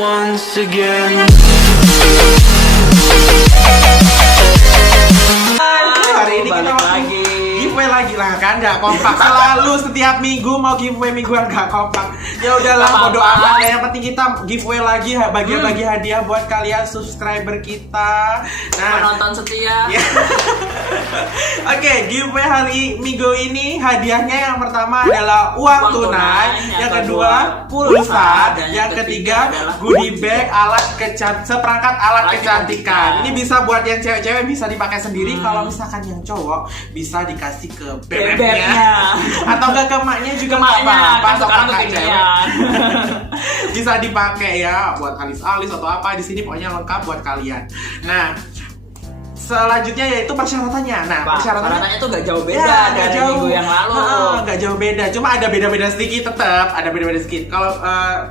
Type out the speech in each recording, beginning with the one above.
once again. Hari ini kita lagi giveaway lagi lah kan, nggak kompak selalu setiap minggu mau giveaway mingguan nggak kompak. Ya udahlah bodo amat ya, yang penting kita giveaway lagi bagi hadiah buat kalian subscriber kita. Nah, penonton setia. Ya. Oke, giveaway hari minggu ini hadiahnya yang pertama adalah uang tunai, yang kedua pulsa, dan yang ketiga goodie bag seperangkat alat kecantikan. Ini bisa buat yang cewek-cewek bisa dipakai sendiri, kalau misalkan yang cowok bisa dikasih ke bebeknya atau enggak ke emaknya juga nggak apa-apa. Sekarang kekinian. Bisa dipakai ya buat alis-alis atau apa, di sini pokoknya lengkap buat kalian. Nah, selanjutnya yaitu persyaratannya. Nah, persyaratannya tuh gak jauh beda dari minggu yang lalu. Gak jauh beda, cuma ada beda-beda sedikit tetap. Ada beda-beda sedikit. Kalau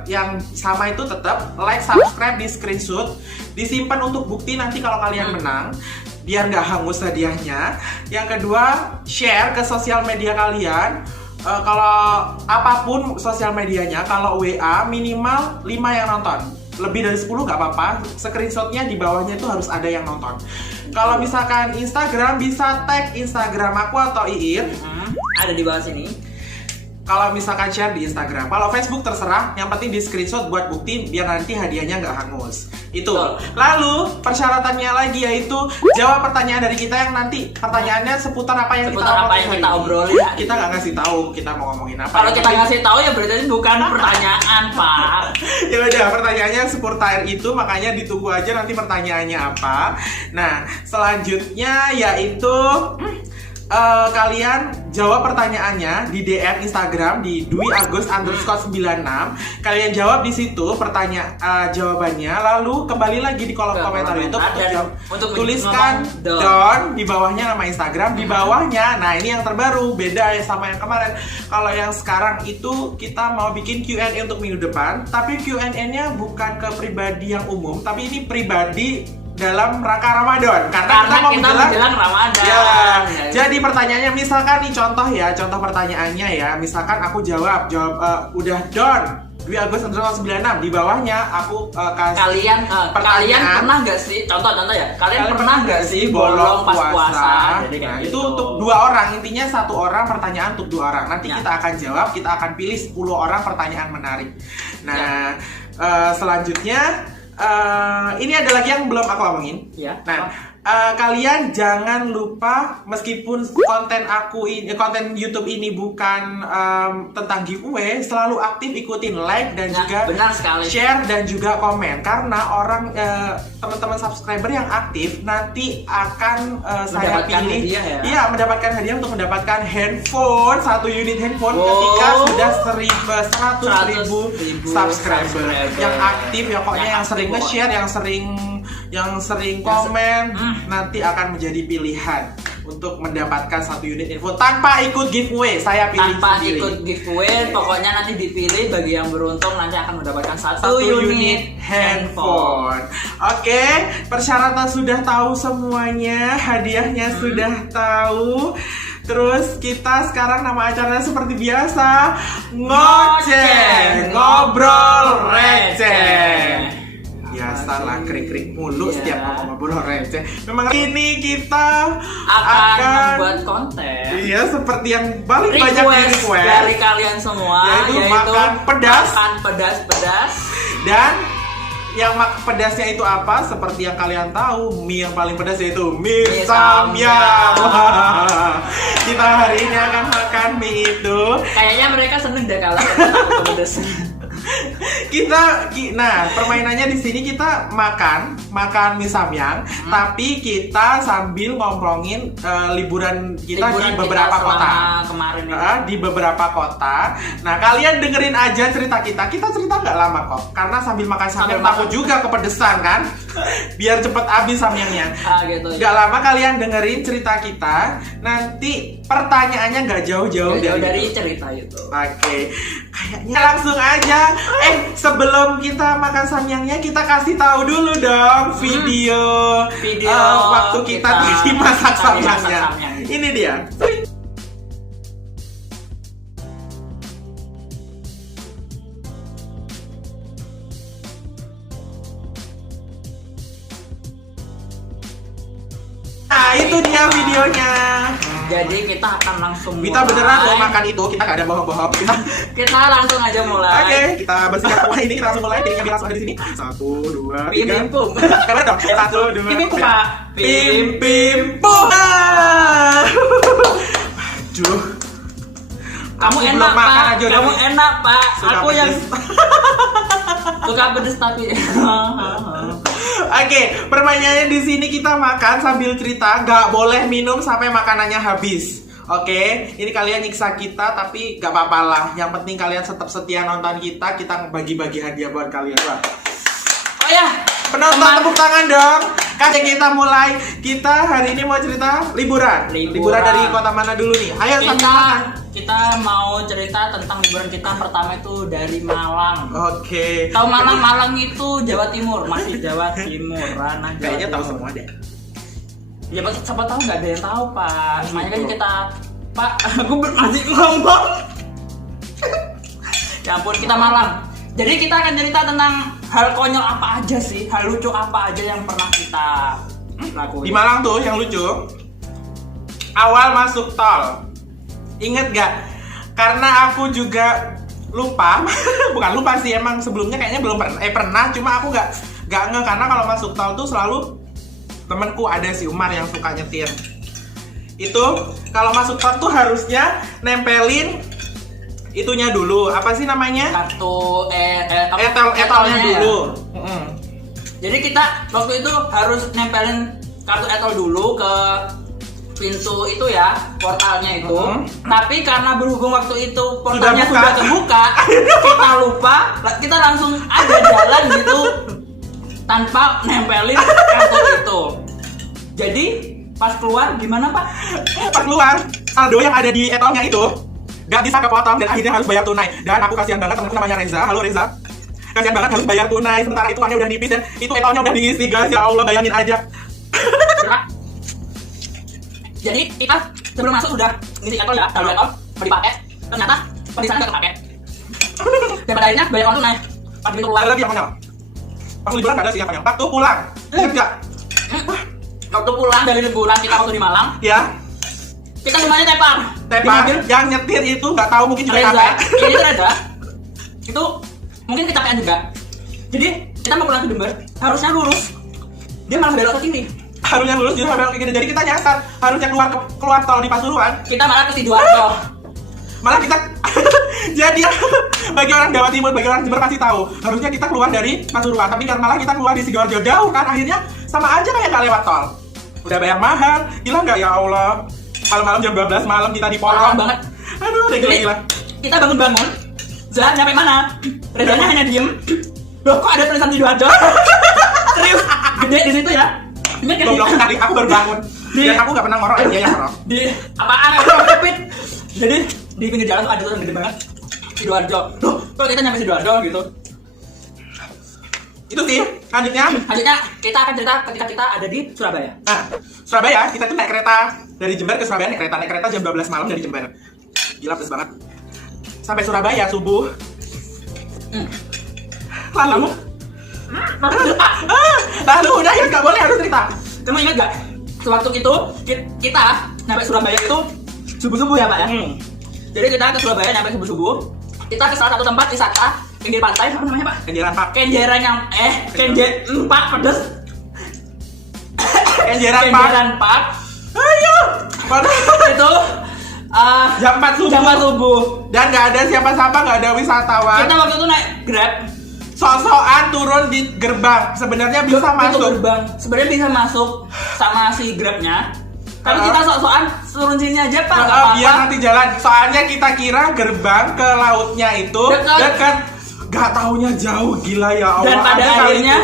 yang sama itu tetap like, subscribe, di screenshot, disimpan untuk bukti nanti kalau kalian menang, biar nggak hangus hadiahnya. Yang kedua, share ke sosial media kalian. Kalau apapun sosial medianya, kalau WA minimal 5 yang nonton. Lebih dari 10 nggak apa-apa, screenshotnya di bawahnya itu harus ada yang nonton. Kalau misalkan Instagram, bisa tag Instagram aku atau Iin, ada di bawah sini. kalau misalkan share di Instagram. Kalau Facebook terserah, yang penting di screenshot buat bukti biar nanti hadiahnya nggak hangus. Itu. Lalu persyaratannya lagi yaitu jawab pertanyaan dari kita yang nanti pertanyaannya seputar apa yang kita obrolin. Kita nggak ngasih tahu kita mau ngomongin apa. Kalau kita ngasih tahu ya berarti bukan pertanyaan, Pak. Ya udah, pertanyaannya seputar itu, makanya ditunggu aja nanti pertanyaannya apa. Nah, selanjutnya yaitu kalian jawab pertanyaannya di DM Instagram di dwi_agus_96. Kalian jawab di situ jawabannya, lalu kembali lagi di kolom komentar YouTube untuk tuliskan Don, di bawahnya nama Instagram, di bawahnya. Nah, ini yang terbaru, beda ya sama yang kemarin. Kalau yang sekarang itu kita mau bikin Q&A untuk minggu depan, tapi Q&A-nya bukan ke pribadi yang umum, tapi ini pribadi dalam rangka Ramadan, karena kita mau menjelang Ramadan. Ya, jadi pertanyaannya misalkan nih contoh pertanyaannya ya, misalkan aku jawab udah Don, Dwi Agus 96, di bawahnya aku kasih kalian pernah nggak sih contoh ya, kalian pernah nggak sih bolong pas puasa? Jadi nah, itu untuk 2 orang, intinya 1 orang pertanyaan untuk 2 orang. Nanti kita akan jawab, kita akan pilih 10 orang pertanyaan menarik. Nah, selanjutnya ini ada lagi yang belum aku omongin. Nah, kalian jangan lupa, meskipun konten YouTube ini bukan tentang giveaway, selalu aktif ikutin like dan juga share dan juga komen, karena orang teman-teman subscriber yang aktif nanti akan saya pilih mendapatkan hadiah untuk mendapatkan handphone, 1 unit handphone ketika sudah 100.000 subscriber yang aktif ya, pokoknya yang sering nge-share, yang sering komen, nanti akan menjadi pilihan untuk mendapatkan 1 unit handphone tanpa ikut giveaway. Saya pilih tanpa sendiri. Ikut giveaway, pokoknya nanti dipilih, bagi yang beruntung nanti akan mendapatkan 1 unit handphone. Oke, persyaratan sudah tahu semuanya, hadiahnya sudah tahu. Terus kita sekarang nama acaranya seperti biasa, ngoceh, ngobrol receh. Biasalah, krik-krik mulu setiap ngobrol receh. Memang ini kita akan membuat konten. Iya, seperti yang paling banyak request dari kalian semua, yaitu makan pedas. Dan yang pedasnya itu apa? Seperti yang kalian tahu, mie yang paling pedas yaitu mie samyang. Kita hari ini akan makan mie itu. Kayaknya mereka seneng deh kalau pedas. Nah, permainannya di sini kita makan mie samyang, tapi kita sambil ngomongin liburan kita di beberapa kota kemarin ini. Di beberapa kota. Nah, kalian dengerin aja cerita kita cerita nggak lama kok, karena sambil makan samyang takut juga kepedesan kan. Biar cepet habis samyangnya. Gitu, Gak lama kalian dengerin cerita kita. Nanti pertanyaannya nggak jauh-jauh dari cerita itu. Oke, kayaknya langsung aja. Sebelum kita makan samyangnya, kita kasih tahu dulu dong video waktu kita tadi masak samyangnya. Ini dia. itu dia videonya. Jadi kita akan langsung Kita beneran mau makan itu, kita gak ada bohong-bohong. Kita langsung aja mulai. Oke, kita bersihkan semua ini, kita langsung mulai. Piringnya langsung ada di sini. 1, 2, 3. Pim pum. Keren dong. 1, 2, Pim pum, 3. Pak. Pim pum. Aduh. Kamu Aku enak, belum makan Pak. aja udah Kamu enak, Pak. suka Aku yang pedes. suka pedes tapi. Oke, permainannya di sini kita makan sambil cerita, nggak boleh minum sampai makanannya habis. Oke, ini kalian nyiksa kita tapi nggak apa-apa lah. Yang penting kalian tetap setia nonton kita bagi-bagi hadiah buat kalian. Wah. Oh ya, Penonton tepuk tangan dong. Kasih kita mulai. Kita hari ini mau cerita liburan. Liburan dari kota mana dulu nih? Ayo sambil makan. kita mau cerita tentang liburan kita pertama itu dari Malang. Oke. Tahu Malang? Malang itu Jawa Timur, masih Jawa Timur, ranah Jawa Kayaknya tahu Timur. semua deh. Ya pasti siapa tahu nggak ada yang tahu Pak. Makanya kan kita Pak, aku masih ngomong. Ya ampun, kita Malang. Jadi kita akan cerita tentang hal konyol apa aja sih, hal lucu apa aja yang pernah kita lakuin. Di Malang tuh yang lucu, awal masuk tol, inget gak? Karena aku juga lupa, bukan lupa sih, emang sebelumnya kayaknya belum pernah, cuma aku nggak nge karena kalau masuk tol tuh selalu temenku ada si Umar yang suka nyetir. Itu kalau masuk tol tuh harusnya nempelin itunya dulu, apa sih namanya? Kartu etolnya dulu. Jadi kita waktu itu harus nempelin kartu etol dulu ke pintu itu ya, portalnya itu. Tapi karena berhubung waktu itu portalnya sudah kebuka, kita lupa, kita langsung aja jalan gitu tanpa nempelin kartu itu. Jadi pas keluar gimana Pak? Pas keluar, saldo yang ada di etolnya itu gak bisa kepotong dan akhirnya harus bayar tunai. Dan aku kasihan banget, temanku namanya Reza. Halo Reza. Kasihan banget harus bayar tunai, sementara itu uangnya udah nipis dan itu etolnya udah diisi guys. Ya Allah, bayangin aja. Jadi kita sebelum masuk udah ngisi etol ya, kalau etol mau dipakai, ternyata pas di sana nggak kepake. Dan pada akhirnya bayar uang tunai. Pas begitu keluar Ada lagi yang konyol. Pas liburan gak ada sih yang konyol. Waktu pulang, ingat gak? Waktu pulang dari liburan kita waktu di Malang, Ya, kita semuanya tepar. Tepar, yang nyetir itu gak tahu mungkin juga Reza, capek. ini Reza, itu mungkin kecapean juga. Jadi kita mau pulang ke Jember, harusnya lurus, dia malah belok ke kiri. Harusnya lulus juga belok ke kiri. Jadi kita nyasar, harusnya keluar tol di Pasuruan. Kita malah ke Sidoarjo. Malah kita jadi bagi orang Jawa Timur, bagi orang Jember pasti tahu. Harusnya kita keluar dari Pasuruan, tapi malah kita keluar di Sidoarjo jauh kan. Akhirnya sama aja kayak gak lewat tol. Udah bayar mahal, gila nggak ya Allah. Malam-malam jam 12 malam kita di Parah Polong. banget. Aduh, udah gila-gila. Kita bangun-bangun, Zah nyampe mana? Rezanya hanya diem. Loh kok ada tulisan Sidoarjo? Serius, gede di situ ya. Ingat kan? Goblok sekali, aku baru bangun. Dan aku gak pernah ngorok, dia yang ngorok. Di apaan? Aku kepit. Jadi di pinggir jalan tuh ada tulisan gede banget Sidoarjo. Loh, kok kita nyampe Sidoarjo gitu? Itu sih, selanjutnya. Selanjutnya kita akan cerita ketika kita ada di Surabaya. Nah, Surabaya, kita tuh naik kereta dari Jember ke Surabaya, naik kereta jam 12 malam dari Jember. Gila, pedes banget. Sampai Surabaya subuh. Lalu lalu udah ya nggak boleh, harus cerita. Kamu ingat gak? Sewaktu itu kita nyampe Surabaya itu subuh-subuh ya Pak ya? Jadi kita ke Surabaya nyampe subuh-subuh. Kita ke salah satu tempat wisata pinggir pantai, apa namanya Pak? Kenjeran Pak. Kenjeran yang Pak pedes. Kenjeran Pak. Ayo. Itu Jam 4 subuh. jam 4 subuh. Dan nggak ada siapa-siapa, nggak ada wisatawan. Kita waktu itu naik Grab. Sok-sokan turun di gerbang. Sebenarnya bisa Pintu masuk. gerbang. Sebenarnya bisa masuk sama si Grabnya. Tapi kita sok-sokan turun sini aja Pak. Nggak apa-apa. Biar nanti jalan. Soalnya kita kira gerbang ke lautnya itu dekat. Gak taunya jauh, gila ya Allah. Dan pada akhirnya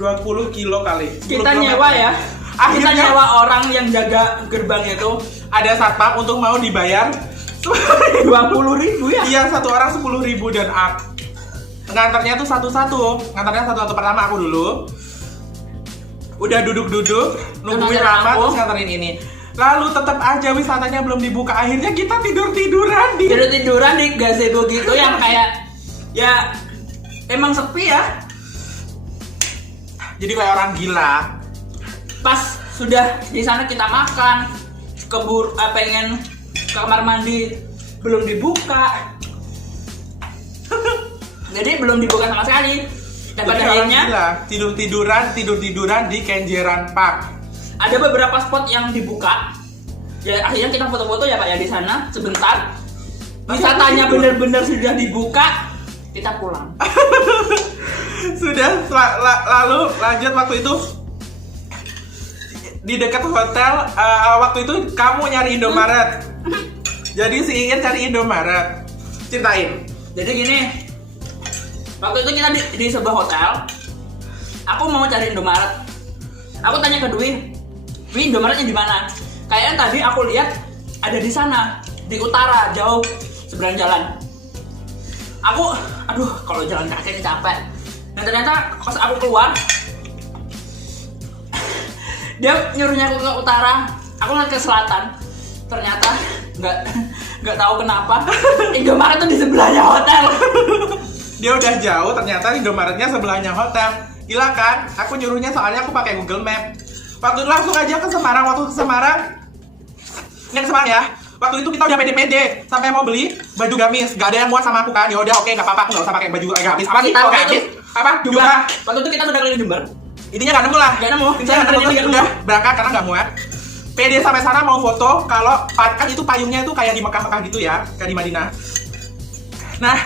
20 kilo kali. kita nyewa ya. Kita Akhirnya nyewa orang yang jaga gerbang itu. ada satpam untuk mau dibayar 20.000 ya. Iya, satu orang 10.000 dan ngantarnya tuh satu-satu. Ngantarnya satu-satu, pertama aku dulu. Udah duduk-duduk nungguin lama terus nganterin ini. Lalu tetap aja wisatanya belum dibuka. Akhirnya kita tiduran di gazebo gitu yang kayak ya emang sepi ya. Jadi kayak orang gila. Pas sudah di sana kita makan, pengen ke kamar mandi belum dibuka. Jadi belum dibuka sama sekali. Dan pada akhirnya tidur tiduran di Kenjeran Park. Ada beberapa spot yang dibuka. Ya akhirnya kita foto-foto ya Pak ya di sana sebentar. Wisatanya benar-benar sudah dibuka, kita pulang. Sudah lalu lanjut waktu itu di dekat hotel. Waktu itu kamu nyari Indomaret. Jadi si Iin cari Indomaret. Ceritain. Jadi gini, waktu itu kita di sebuah hotel. Aku mau cari Indomaret. Aku tanya ke Dwi, Indomaretnya di mana? Kayaknya tadi aku lihat ada di sana, di utara, jauh seberang jalan. Aduh, kalau jalan kaki capek. Dan ternyata pas aku keluar, dia nyuruhnya aku ke utara, aku ngeliat ke selatan. Ternyata nggak tahu kenapa Indomaret tuh di sebelahnya hotel. Dia udah jauh, ternyata Indomaretnya sebelahnya hotel. Gila kan? Aku nyuruhnya soalnya aku pakai Google Map. Waktu itu langsung aja ke Semarang. Ini ke Semarang ya. Waktu itu kita udah pede-pede sampai mau beli baju gamis. Gak ada yang muat sama aku kan. Ya udah oke, nggak apa-apa, aku nggak usah pakai baju gamis. Apa sih? Gamis? Apa? Jumlah. Waktu itu kita udah keliling Jember. Intinya nggak nemu lah. Nggak nemu. Udah berangkat karena nggak muat. Pede sampai sana mau foto. Kalau kan itu payungnya itu kayak di Mekah gitu ya, kayak di Madinah. Nah,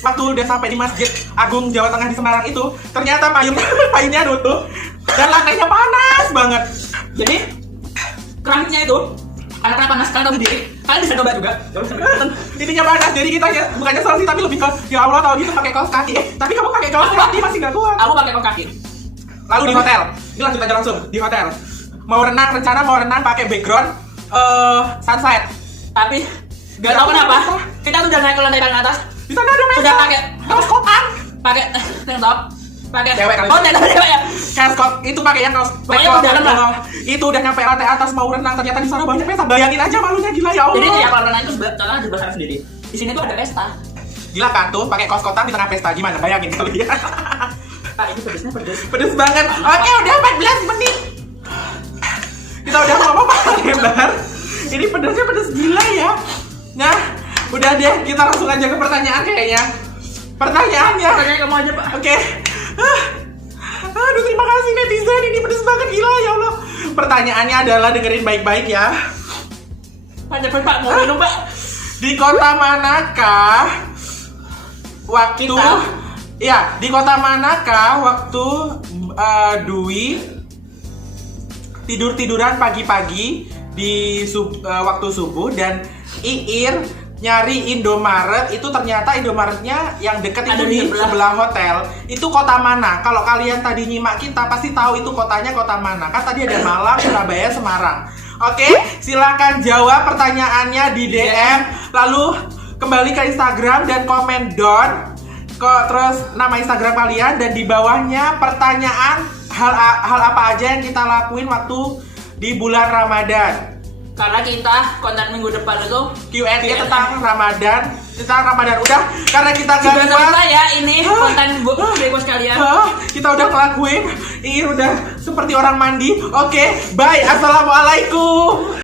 waktu udah sampai di Masjid Agung Jawa Tengah di Semarang itu, ternyata payungnya runtuh dan lantainya panas banget. Jadi keramiknya itu karena panas, kalian tahu sendiri. Kalian bisa coba juga. Intinya panas, jadi kita bukannya solusi tapi lebih ke ya Allah tahu gitu pakai kaos kaki. Tapi kamu pakai kaos kaki masih nggak kuat. Aku pakai kaos kaki. Lalu di hotel, ini lanjut aja langsung di hotel. Rencana mau renang pakai background sunset. Tapi nggak tahu kenapa kita tuh udah naik ke lantai paling atas. Di sana ada Udah pakai kaos kotan. Pakai tank top. Pakai cewek kali. Oh, tank top cewek ya. Kaos kot itu pakai yang kaos. Pokoknya udah dalam lah. Itu udah nyampe lantai atas mau renang, ternyata di sana banyak pesta. Bayangin aja malunya, gila ya Allah. Jadi ya kalau renang itu contohnya di bahasa sendiri. Di sini tuh ada pesta. Gila kan tuh pakai kaos kotan di tengah pesta, gimana? Bayangin kali ya. Pak, itu pedesnya pedes. Pedes banget. Oke, udah 14 menit. Kita udah ngomong panjang lebar. Ini pedesnya pedes gila ya. Nah, udah deh, kita langsung aja ke pertanyaan kayaknya. Pertanyaannya. Pertanyaan kamu aja, Pak. Oke. Aduh, terima kasih netizen. Ini pedes banget, gila ya Allah. Pertanyaannya adalah, dengerin baik-baik ya. Pak, cepet Pak, mau minum Pak. Di kota manakah waktu di kota manakah waktu Dwi tiduran pagi-pagi di waktu subuh dan Iir nyari Indomaret, itu ternyata Indomaretnya yang dekat itu di sebelah hotel. Itu kota mana? Kalau kalian tadi nyimak kita pasti tahu itu kotanya kota mana. Kan tadi ada Malang, Surabaya, Semarang. Oke, silakan jawab pertanyaannya di DM. Lalu kembali ke Instagram dan komen terus nama Instagram kalian, dan di bawahnya pertanyaan hal apa aja yang kita lakuin waktu di bulan Ramadan. Karena kita konten minggu depan itu Q&A tentang Ramadan. Udah, karena kita gak sudah selesai ya ini konten buat kalian. Kita udah ngelakuin, ini udah seperti orang mandi. Oke, bye, assalamualaikum.